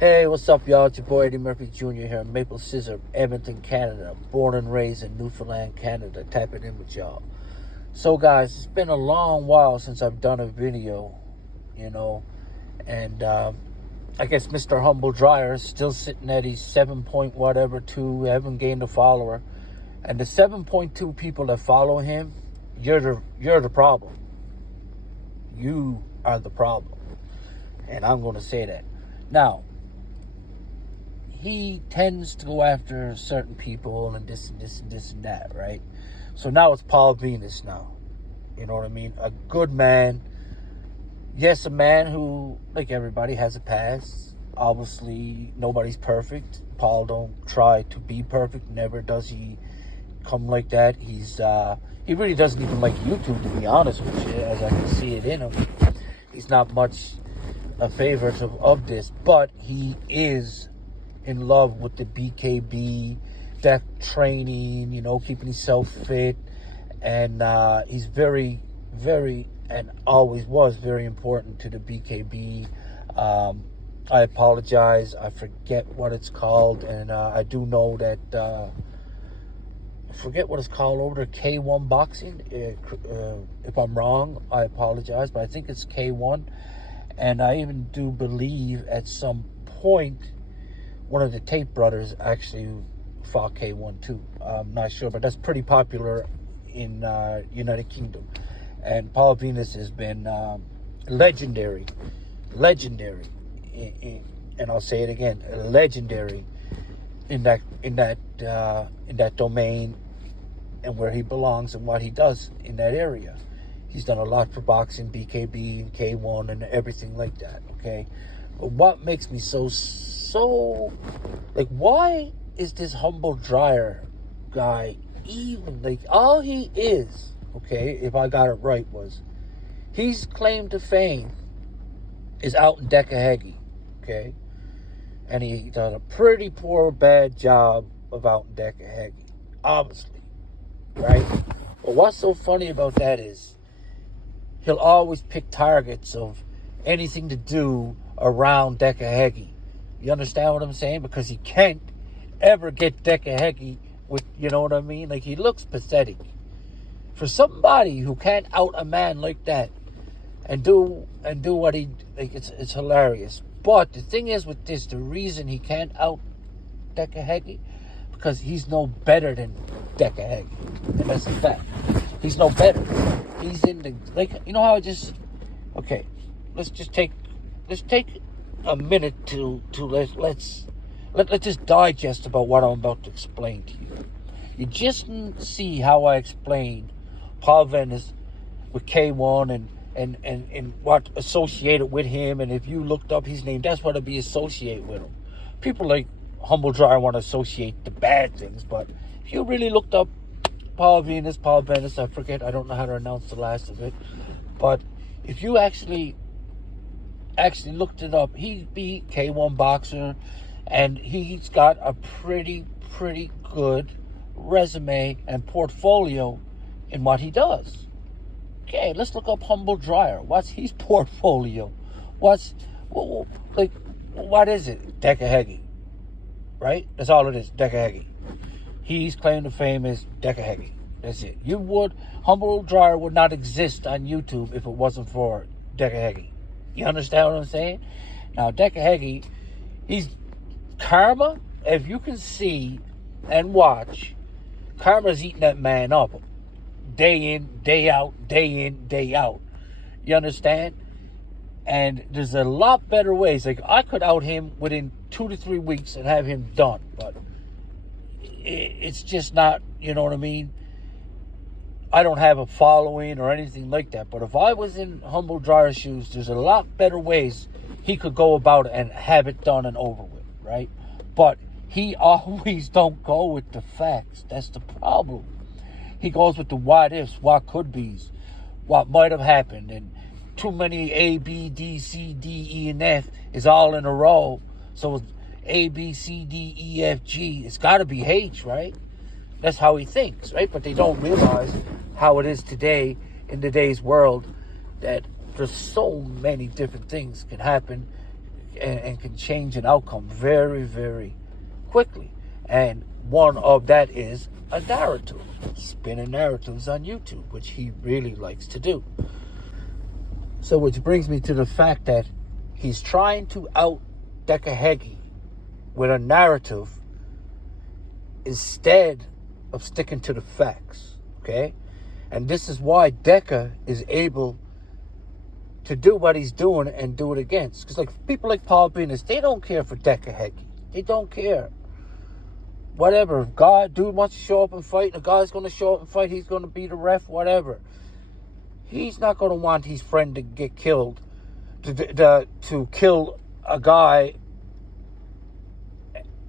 Hey, what's up, y'all? It's your boy Eddie Murphy Jr. here in Maple Scissor, Edmonton, Canada. Born and raised in Newfoundland, Canada. Tapping in with y'all. So, guys, it's been a long while since I've done a video, and I guess Mr. Humble Dryer is still sitting at his 7 point whatever 2, haven't gained a follower. And the 7.2 people that follow him, you're the problem. You are the problem. And I'm going to say that. Now, he tends to go after certain people and this and this and this and that, right? So now it's Paul Venis now. You know what I mean? A good man. Yes, a man who, like everybody, has a past. Obviously, nobody's perfect. Paul don't try to be perfect. Never does he come like that. He really doesn't even like YouTube, to be honest with you, as I can see it in him. He's not much a favorite of this, but he is in love with the BKB, that training, keeping himself fit, and he's very, very, and always was very important to the BKB. I apologize, I forget what it's called, and I do know that, I forget what it's called over there, K1 Boxing. If I'm wrong, I apologize, but I think it's K1, and I even do believe at some point one of the Tate brothers actually fought K1 too. I'm not sure, but that's pretty popular in United Kingdom. And Paul Venis has been legendary, and I'll say it again, legendary in that domain and where he belongs and what he does in that area. He's done a lot for boxing, BKB, and K1, and everything like that. Okay, but what makes me so like, why is this Humble Dryer guy even, like, all he is, okay, if I got it right, was he's claimed to fame is out in Decahegi, okay, and he done a pretty bad job of out in Decahegi, obviously, right? But what's so funny about that is he'll always pick targets of anything to do around Decahegi. You understand what I'm saying? Because he can't ever get Decahegi with, you know what I mean? Like, he looks pathetic. For somebody who can't out a man like that and do what he, like, it's hilarious. But the thing is with this, the reason he can't out Decahegi, because he's no better than Decahegi. And that's a fact. He's no better. He's in the, like, you know how okay, let's take a minute to let's just digest about what I'm about to explain to you. You just see how I explained Paul Venis with K1 and what associated with him, and if you looked up his name, that's what it'd be associated with him. People like Humble Dryer want to associate the bad things, but if you really looked up Paul Venis, I forget, I don't know how to announce the last of it, but if you actually looked it up, he beat K1 boxer, and he's got a pretty good resume and portfolio in what he does. Okay, let's look up Humble Dryer. What's his portfolio? What is it? Decahegi, right? That's all it is, Decahegi. He's claimed to fame as Decahegi. That's it. Humble Dryer would not exist on YouTube if it wasn't for Decahegi. You understand what I'm saying? Now, Decahegi, he's Karma. If you can see and watch, Karma's eating that man up day in, day out, day in, day out. You understand? And there's a lot better ways. Like, I could out him within 2 to 3 weeks and have him done, but it's just not, you know what I mean? I don't have a following or anything like that. But if I was in Humble Dryer's shoes, there's a lot better ways he could go about it and have it done and over with, right? But he always don't go with the facts. That's the problem. He goes with the what ifs, what could be's, what might have happened. And too many A, B, D, C, D, E, and F is all in a row. So it's A, B, C, D, E, F, G. It's got to be H, right? That's how he thinks, right? But they don't realize how it is today in today's world, that there's so many different things can happen and can change an outcome very, very quickly. And one of that is a narrative, spinning narratives on YouTube, which he really likes to do. So which brings me to the fact that he's trying to out Dekahegi with a narrative instead of sticking to the facts, okay? And this is why Deka is able to do what he's doing and do it against. Because like people like Paul Venis, they don't care for Dekahegi. They don't care. Whatever. Dude wants to show up and fight, and the guy's going to show up and fight, he's going to be the ref, whatever. He's not going to want his friend to get killed, to kill a guy.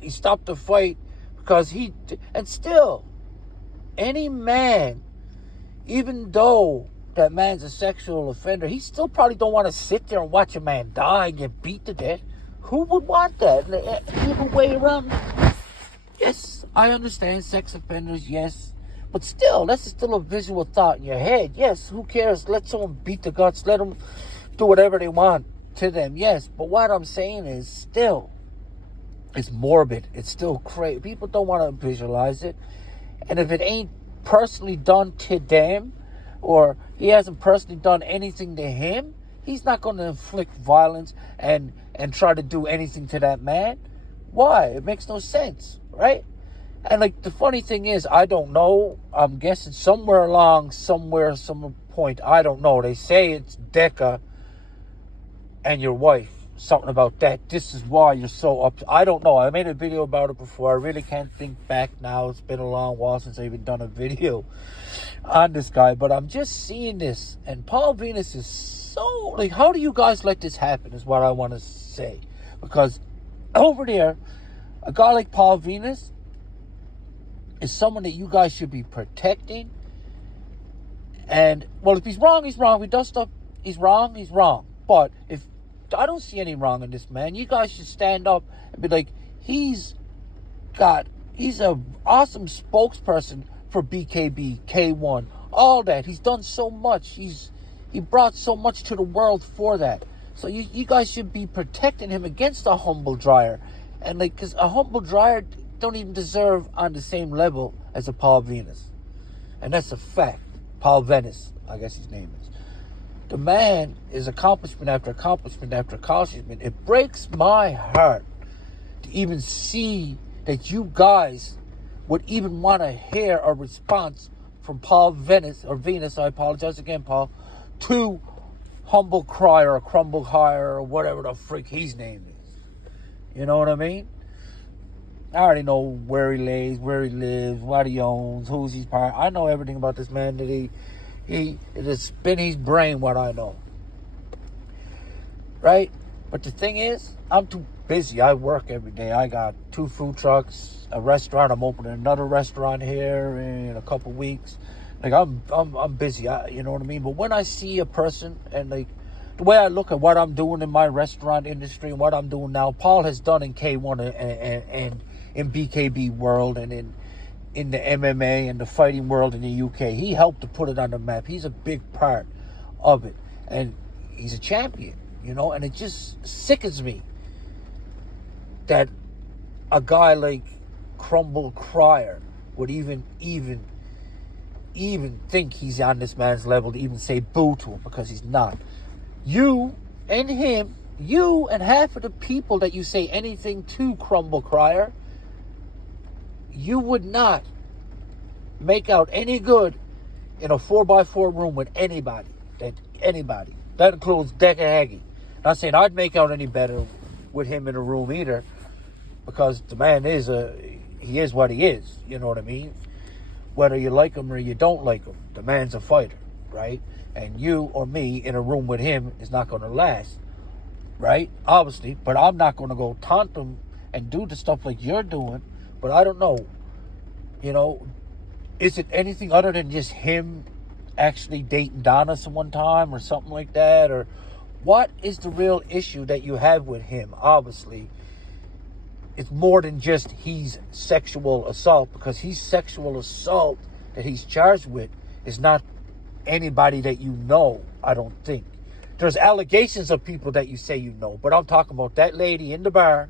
He stopped the fight because and still, any man, even though that man's a sexual offender, he still probably don't want to sit there and watch a man die and get beat to death. Who would want that? Either way around. Yes, I understand sex offenders, yes. But still, that's still a visual thought in your head. Yes, who cares? Let someone beat the guts. Let them do whatever they want to them. Yes, but what I'm saying is still, it's morbid. It's still crazy. People don't want to visualize it. And if it ain't personally done to them, or he hasn't personally done anything to him, he's not going to inflict violence and try to do anything to that man. Why? It makes no sense, right? And like the funny thing is, I don't know. I'm guessing some point, I don't know. They say it's Deka and your wife. Something about that. This is why you're so up. I don't know. I made a video about it before. I really can't think back now. It's been a long while since I've even done a video on this guy. But I'm just seeing this. And Paul Venis is so... like, how do you guys let this happen is what I want to say. Because over there, a guy like Paul Venis is someone that you guys should be protecting. And, well, if he's wrong, he's wrong. If he does stuff, he's wrong, he's wrong. But if I don't see any wrong in this man, you guys should stand up and be like, he's a awesome spokesperson for BKB, K1, all that. He's done so much. He brought so much to the world for that. So you guys should be protecting him against a humble dryer. And like, because a humble dryer don't even deserve on the same level as a Paul Venis. And that's a fact. Paul Venis, I guess his name is. The man is accomplishment after accomplishment after accomplishment. It breaks my heart to even see that you guys would even want to hear a response from Paul Venis, I apologize again, Paul, to Humble Cryer or Crumble Cryer or whatever the freak his name is. You know what I mean? I already know where he lays, where he lives, what he owns, who's his part. I know everything about this man that it has spin his brain what I know. Right? But the thing is, I'm too busy. I work every day. I got 2 food trucks, a restaurant. I'm opening another restaurant here in a couple weeks. Like, I'm busy. You know what I mean? But when I see a person and like the way I look at what I'm doing in my restaurant industry and what I'm doing now, Paul has done in K1 and in BKB world and in the MMA and the fighting world in the UK. He helped to put it on the map. He's a big part of it. And he's a champion, you know? And it just sickens me that a guy like Crumble Cryer would even think he's on this man's level to even say boo to him, because he's not. You and him, you and half of the people that you say anything to Crumble Cryer, you would not make out any good in a 4x4 room with anybody. That includes Dekahegi. Not saying I'd make out any better with him in a room either, because the man he is what he is. You know what I mean? Whether you like him or you don't like him, the man's a fighter, right? And you or me in a room with him is not going to last, right? Obviously, but I'm not going to go taunt him and do the stuff like you're doing. But I don't know, you know, is it anything other than just him actually dating Donna some one time or something like that? Or what is the real issue that you have with him? Obviously, it's more than just he's sexual assault, because he's sexual assault that he's charged with is not anybody that you know, I don't think. There's allegations of people that you say you know, but I'm talking about that lady in the bar.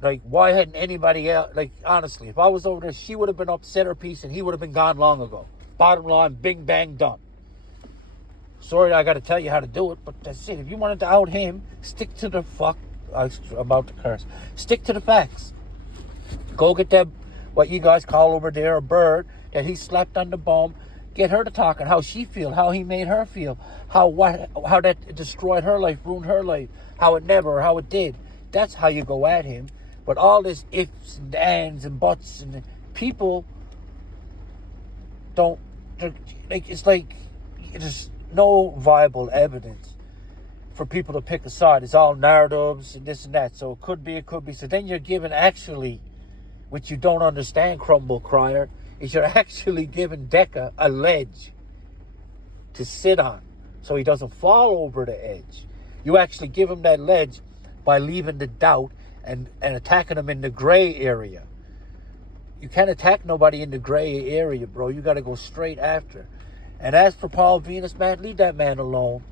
Like, why hadn't anybody else? Like, honestly, if I was over there, she would have been up centerpiece and he would have been gone long ago. Bottom line, bing, bang, done. Sorry, I got to tell you how to do it, but that's it. If you wanted to out him, stick to the fuck. I'm about to curse. Stick to the facts. Go get that, what you guys call over there, a bird that he slapped on the bum. Get her to talking, how she feel, how he made her feel, how that destroyed her life, ruined her life, how it never, or how it did. That's how you go at him. But all this ifs and ands and buts, and people don't, it's like there's no viable evidence for people to pick a side. It's all narratives and this and that. So it could be, it could be. So then you're given actually, which you don't understand, Crumble Cryer, is you're actually giving Decca a ledge to sit on so he doesn't fall over the edge. You actually give him that ledge by leaving the doubt and attacking him in the gray area. You can't attack nobody in the gray area, bro. You got to go straight after. And as for Paul Venis, man, leave that man alone.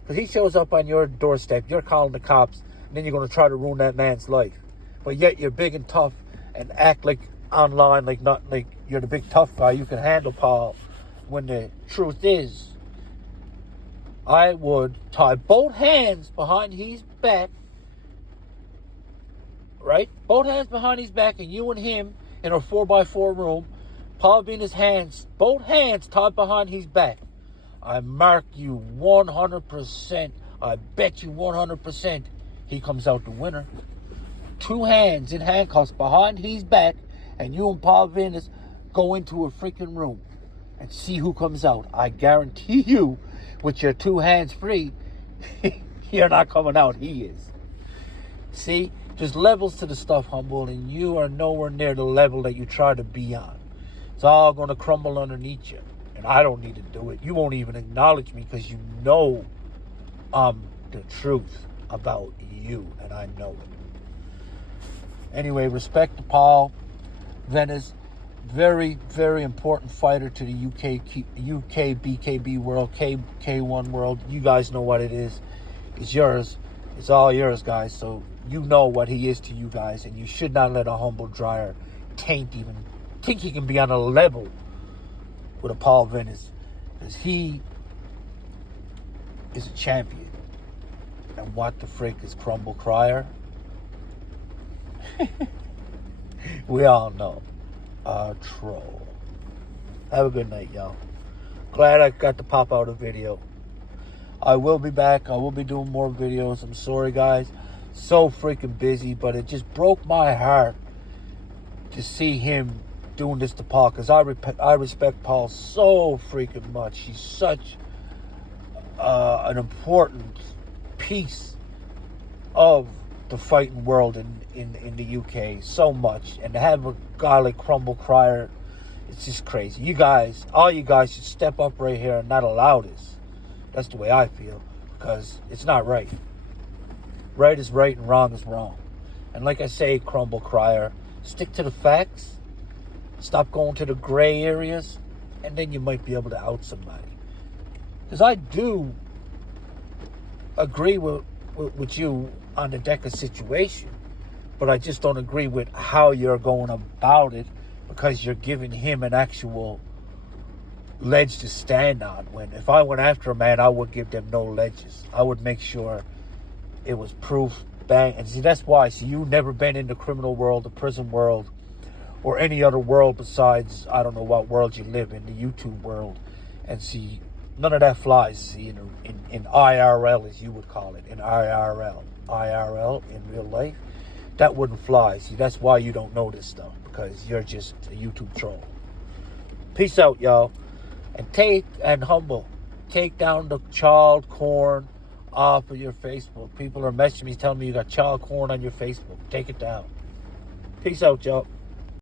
Because he shows up on your doorstep, you're calling the cops, and then you're going to try to ruin that man's life. But yet you're big and tough and act like online, like not like you're the big tough guy. You can handle Paul. When the truth is, I would tie both hands behind his back, right? Both hands behind his back, and you and him in a 4x4 room. Paul Venis' hands, both hands tied behind his back. I mark you 100%. I bet you 100% he comes out the winner. 2 hands in handcuffs behind his back, and you and Paul Venis go into a freaking room and see who comes out. I guarantee you, with your 2 hands free, you're not coming out. He is. See, there's levels to the stuff, Humble, and you are nowhere near the level that you try to be on. It's all going to crumble underneath you, and I don't need to do it. You won't even acknowledge me because you know I'm the truth about you, and I know it. Anyway, respect to Paul Venis. Very, very important fighter to the UK BKB world, K1 world. You guys know what it is. It's yours. It's all yours, guys. So you know what he is to you guys, and you should not let a Humble Dryer think he can be on a level with a Paul Venis, because he is a champion. And what the frick is Crumble Cryer? We all know. A troll. Have a good night, y'all. Glad I got to pop out a video. I will be back. I will be doing more videos. I'm sorry, guys. So freaking busy, but it just broke my heart to see him doing this to Paul, because I respect Paul so freaking much. He's such an important piece of the fighting world in the UK so much, and to have a guy like Crumble Cryer, it's just crazy. You guys, all you guys should step up right here and not allow this. That's the way I feel, because it's not right. Right is right and wrong is wrong. And like I say, Crumble Cryer, stick to the facts, stop going to the gray areas, and then you might be able to out somebody. Because I do agree with you on the Decca situation, but I just don't agree with how you're going about it, because you're giving him an actual ledge to stand on. When if I went after a man, I would give them no ledges. I would make sure it was proof, bang. And see, that's why. See, you've never been in the criminal world, the prison world, or any other world besides, I don't know what world you live in, the YouTube world. And see, none of that flies, see, in IRL, as you would call it, in IRL, in real life, that wouldn't fly. See, that's why you don't know this stuff, because you're just a YouTube troll. Peace out, y'all. And Humble, take down the child corn off of your Facebook. People are messaging me telling me you got child corn on your Facebook. Take it down. Peace out, y'all.